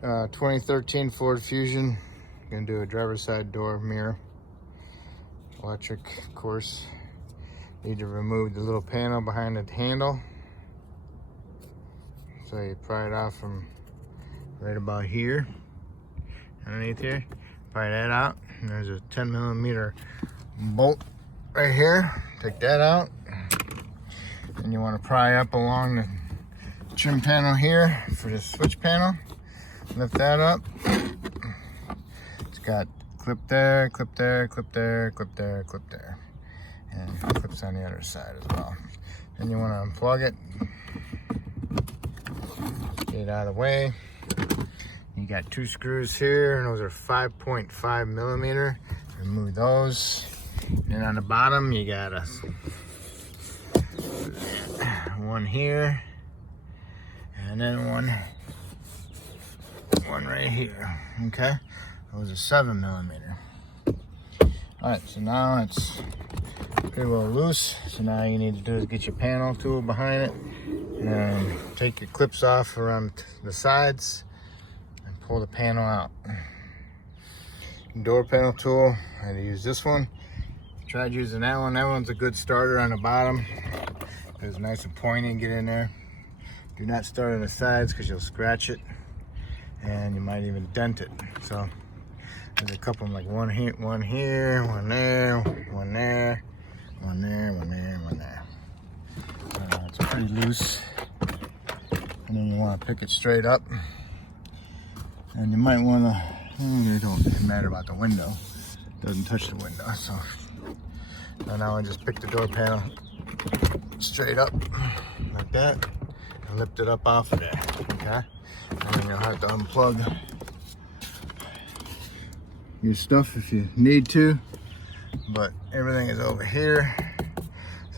2013 Ford Fusion. Gonna do a driver's side door mirror. Electric, of course. Need to remove the little panel behind the handle. So you pry it off from right about here, underneath here. Pry that out, and there's a 10mm bolt right here. Take that out. And you want to pry up along the trim panel here for the switch panel. Lift that up. It's got clip there, clip there, clip there, clip there, clip there. And clips on the other side as well. Then you want to unplug it. Get it out of the way. You got 2 screws here, and those are 5.5mm. Remove those. And on the bottom, you got one here, and then one right here. Okay, those are 7mm. All right, so now it's pretty well loose. So now you need to do is get your panel tool behind it and take your clips off around the sides and pull the panel out. Door panel tool, I had to use this one. Tried using that one. That one's a good starter on the bottom. It's nice and pointy and get in there. Do not start on the sides because you'll scratch it and you might even dent it. So there's a couple of them, like one here, one there, one there, one there, one there, one there. It's pretty loose. And then you want to pick it straight up. And you might want to, it don't matter about the window. It doesn't touch the window. So now I just pick the door panel straight up like that and lift it up off of there. Okay, and then you'll have to unplug your stuff if you need to, but everything is over here.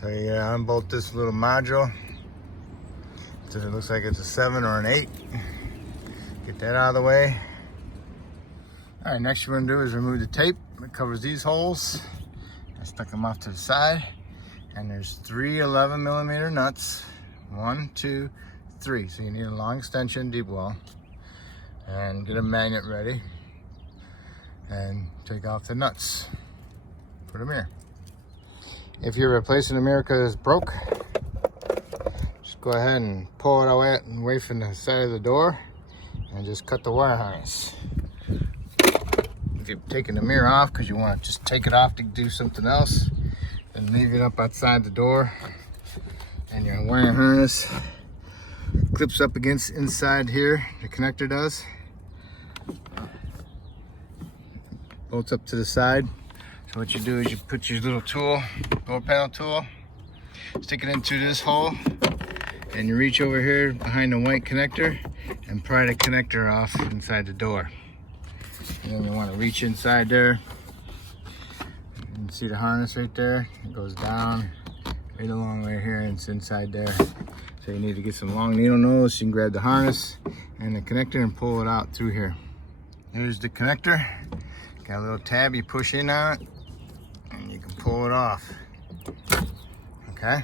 So you gotta unbolt this little module. So it looks like it's a 7 or an 8. Get that out of the way. All right, next you're gonna do is remove the tape that covers these holes. I stuck them off to the side, and there's 3 11mm nuts. 1, 2, 3. So you need a long extension, deep well, and get a magnet ready, and take off the nuts for the mirror. If you're replacing the mirror because it's broke, just go ahead and pull it away from the side of the door, and just cut the wire harness. If you're taking the mirror off because you want to just take it off to do something else, then leave it up outside the door, and your wire harness clips up against inside here. The connector does. Bolts up to the side. So what you do is you put your little tool, door panel tool, stick it into this hole, and you reach over here behind the white connector and pry the connector off inside the door. And then you want to reach inside there. You can see the harness right there. It goes down right along right here, and it's inside there. So you need to get some long needle nose so you can grab the harness and the connector and pull it out through here. There's the connector. Got a little tab you push in on it, and you can pull it off. Okay.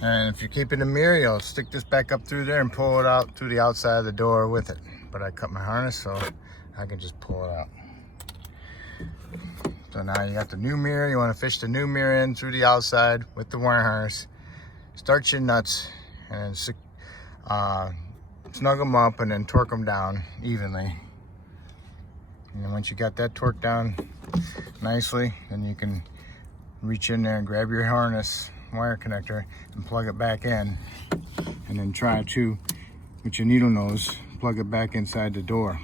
And if you're keeping the mirror, you'll stick this back up through there and pull it out through the outside of the door with it. But I cut my harness so I can just pull it out. So now you got the new mirror. You want to fish the new mirror in through the outside with the wire harness. Start your nuts and snug them up and then torque them down evenly. And then once you got that torqued down nicely, then you can reach in there and grab your harness wire connector and plug it back in, and then try to, with your needle nose, plug it back inside the door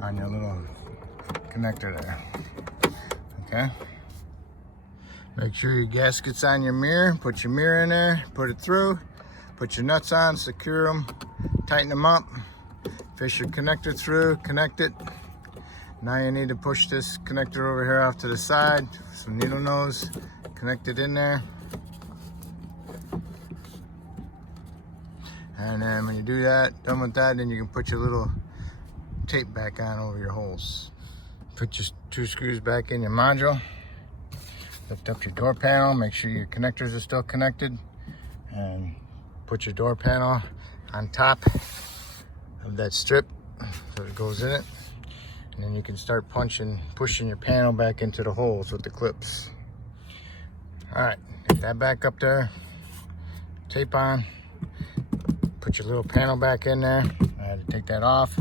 on your little connector there. Okay, make sure your gasket's on your mirror. Put your mirror in there, put it through, put your nuts on, secure them, tighten them up, fish your connector through, connect it. Now you need to push this connector over here off to the side, some needle nose, connect it in there. And then when you do that, done with that, then you can put your little tape back on over your holes. Put your 2 screws back in your module. Lift up your door panel, make sure your connectors are still connected, and put your door panel on top of that strip, so it goes in it. And then you can start pushing your panel back into the holes with the clips. All right, get that back up there, tape on, put your little panel back in there. I had to take that off.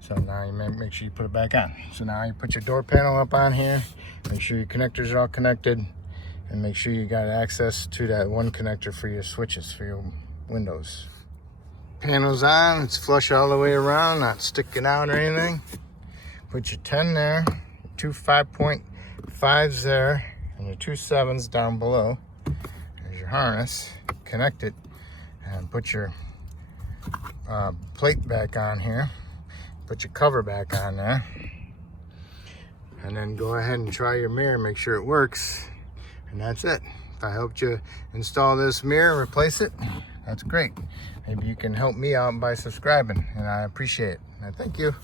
So now you make sure you put it back on. So now you put your door panel up on here, make sure your connectors are all connected, and make sure you got access to that one connector for your switches, for your windows. Panel's on, it's flush all the way around, not sticking out or anything. Put your 10 there, 2 5.5s there, and your 2 7s down below. There's your harness. Connect it and put your plate back on here. Put your cover back on there. And then go ahead and try your mirror, make sure it works. And that's it. If I helped you install this mirror, replace it, that's great. Maybe you can help me out by subscribing, and I appreciate it. And thank you.